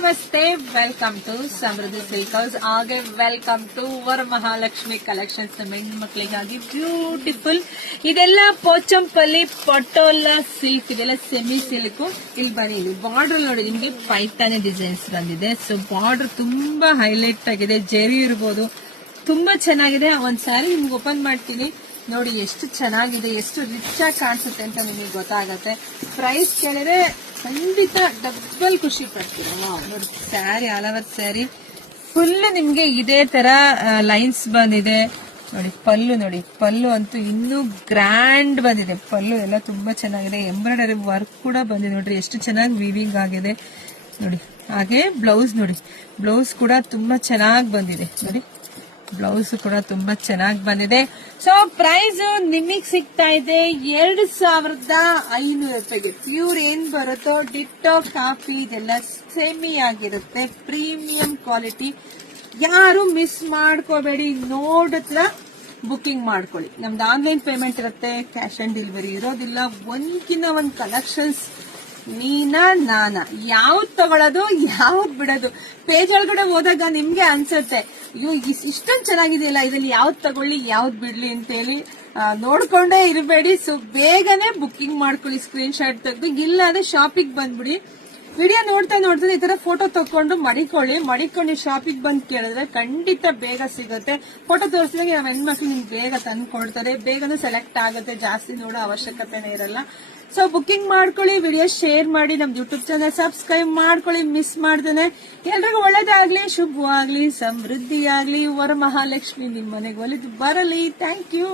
ನಮಸ್ತೆ, welcome to Samruddhi silk house. ಹಾಗೆ welcome to Varamahalakshmi collections. ಹೆಣ್ಮಕ್ಳಿಗಾಗಿ ಬ್ಯೂಟಿಫುಲ್ ಇದೆಲ್ಲ ಪೋಚಂಪಲ್ಲಿ ಪಟೋಲಾ ಸಿಲ್ಕ್, ಇದೆಲ್ಲ ಸೆಮಿ ಸಿಲ್ಕ್. ಇಲ್ಲಿ ಬನ್ನಿ, ಇಲ್ಲಿ ಬಾರ್ಡರ್ ನೋಡಿ ನಿಮ್ಗೆ ಪೈತಾನಿ ಡಿಸೈನ್ಸ್ ಬಂದಿದೆ. ಸೊ ಬಾರ್ಡರ್ ತುಂಬಾ ಹೈಲೈಟ್ ಆಗಿದೆ, ಜೆರಿ ಇರ್ಬೋದು, ತುಂಬಾ ಚೆನ್ನಾಗಿದೆ. ಒಂದ್ ಸಾರಿ ನಿಮ್ಗೆ ಓಪನ್ ಮಾಡ್ತೀನಿ ನೋಡಿ, ಎಷ್ಟು ಚೆನ್ನಾಗಿದೆ, ಎಷ್ಟು ರಿಚ್ ಆಗಿ ಕಾಣಿಸುತ್ತೆ ಅಂತ ನಿಮಗೆ ಗೊತ್ತಾಗತ್ತೆ. ಪ್ರೈಸ್ ಕೇಳಿದ್ರೆ ಖಂಡಿತ ಡಬಲ್ ಖುಷಿ ಪಡ್ತೀರ. ನೋಡಿ sari, all over sari full ನಿಮ್ಗೆ ಇದೇ ತರ ಲೈನ್ಸ್ ಬಂದಿದೆ. ನೋಡಿ ಪಲ್ಲು, ನೋಡಿ ಪಲ್ಲು ಅಂತೂ ಇನ್ನೂ ಗ್ರ್ಯಾಂಡ್ ಬಂದಿದೆ. ಪಲ್ಲು ಎಲ್ಲ ತುಂಬಾ ಚೆನ್ನಾಗಿದೆ, ಎಂಬ್ರಾಯ್ಡರಿ ವರ್ಕ್ ಕೂಡ ಬಂದಿದೆ. ನೋಡ್ರಿ ಎಷ್ಟು ಚೆನ್ನಾಗಿ ವೀವಿಂಗ್ ಆಗಿದೆ ನೋಡಿ. ಹಾಗೆ ಬ್ಲೌಸ್ ನೋಡಿ, ಬ್ಲೌಸ್ ಕೂಡ ತುಂಬಾ ಚೆನ್ನಾಗಿ ಬಂದಿದೆ ನೋಡಿ. ಬ್ಲೌಸ್ ಕೂಡ ತುಂಬಾ ಚೆನ್ನಾಗಿ ಬಂದಿದೆ. ಸೊ ಪ್ರೈಸ್ ನಿಮಗ್ ಸಿಗ್ತಾ ಇದೆ 2500 ರೂಪಾಯಿಗೆ. ಪ್ಯೂರ್ ಏನ್ ಬರುತ್ತೋ ಡಿಟ್ಟೋ ಕಾಫಿ ಇದೆಲ್ಲ ಸೆಮಿ ಆಗಿರುತ್ತೆ, ಪ್ರೀಮಿಯಂ ಕ್ವಾಲಿಟಿ. ಯಾರು ಮಿಸ್ ಮಾಡ್ಕೋಬೇಡಿ, ನೋಡಿದ್ರ ಬುಕಿಂಗ್ ಮಾಡ್ಕೊಳ್ಳಿ. ನಮ್ದು ಆನ್ಲೈನ್ ಪೇಮೆಂಟ್ ಇರುತ್ತೆ, ಕ್ಯಾಶ್ ಆನ್ ಡೆಲಿವರಿ ಇರೋದಿಲ್ಲ. ಒಂದ್ಕಿನ್ನ ಒಂದ್ ಕಲೆಕ್ಷನ್ಸ್ ನೀನಾ ನಾನಾ ಯಾವ್ದು ತಗೊಳ್ಳೋದು ಯಾವ್ದು ಬಿಡೋದು. ಪೇಜ್ ಒಳಗಡೆ ಹೋದಾಗ ನಿಮ್ಗೆ ಅನ್ಸುತ್ತೆ, ಅಯ್ಯೋ ಇಷ್ಟೊಂದು ಚೆನ್ನಾಗಿದೆಯಲ್ಲ, ಇದರಲ್ಲಿ ಯಾವ್ದು ತಗೊಳ್ಳಿ ಯಾವ್ದು ಬಿಡ್ಲಿ ಅಂತ ಹೇಳಿ ನೋಡ್ಕೊಂಡೇ ಇರಬೇಡಿ. ಸೊ ಬೇಗನೆ ಬುಕ್ಕಿಂಗ್ ಮಾಡ್ಕೊಳ್ಳಿ, ಸ್ಕ್ರೀನ್ ಶಾಟ್ ತೆಗೆದು. ಇಲ್ಲ ಅಂದ್ರೆ ಶಾಪಿಗೆ ಬಂದ್ಬಿಡಿ. ವಿಡಿಯೋ ನೋಡ್ತಾ ನೋಡ್ತಾ ಈ ತರ ಫೋಟೋ ತಕೊಂಡು ಮಡಿಕೊಂಡು ಶಾಪಿಗೆ ಬಂದು ಕೇಳಿದ್ರೆ ಖಂಡಿತ ಬೇಗ ಸಿಗುತ್ತೆ. ಫೋಟೋ ತೋರಿಸಿದಾಗ ನಮ್ಮ ಹೆಣ್ಮಕ್ಳು ನಿಮ್ಗೆ ಬೇಗ ತಂದು ಕೊಡ್ತಾರೆ, ಬೇಗನೆ ಸೆಲೆಕ್ಟ್ ಆಗುತ್ತೆ, ಜಾಸ್ತಿ ನೋಡೋ ಅವಶ್ಯಕತೆನೇ ಇರಲ್ಲ. ಸೊ ಬುಕ್ಕಿಂಗ್ ಮಾಡ್ಕೊಳ್ಳಿ, ವಿಡಿಯೋ ಶೇರ್ ಮಾಡಿ, ನಮ್ದು ಯೂಟ್ಯೂಬ್ ಚಾನಲ್ ಸಬ್ಸ್ಕ್ರೈಬ್ ಮಾಡ್ಕೊಳ್ಳಿ ಮಿಸ್ ಮಾಡ್ದೇನೆ. ಎಲ್ರಿಗೂ ಒಳ್ಳೇದಾಗ್ಲಿ, ಶುಭವಾಗ್ಲಿ, ಸಮೃದ್ಧಿ ಆಗ್ಲಿ, ವರಮಹಾಲಕ್ಷ್ಮಿ ನಿಮ್ಮ ಮನೆಗೆ ಒಲಿದು ಬರಲಿ. Thank you.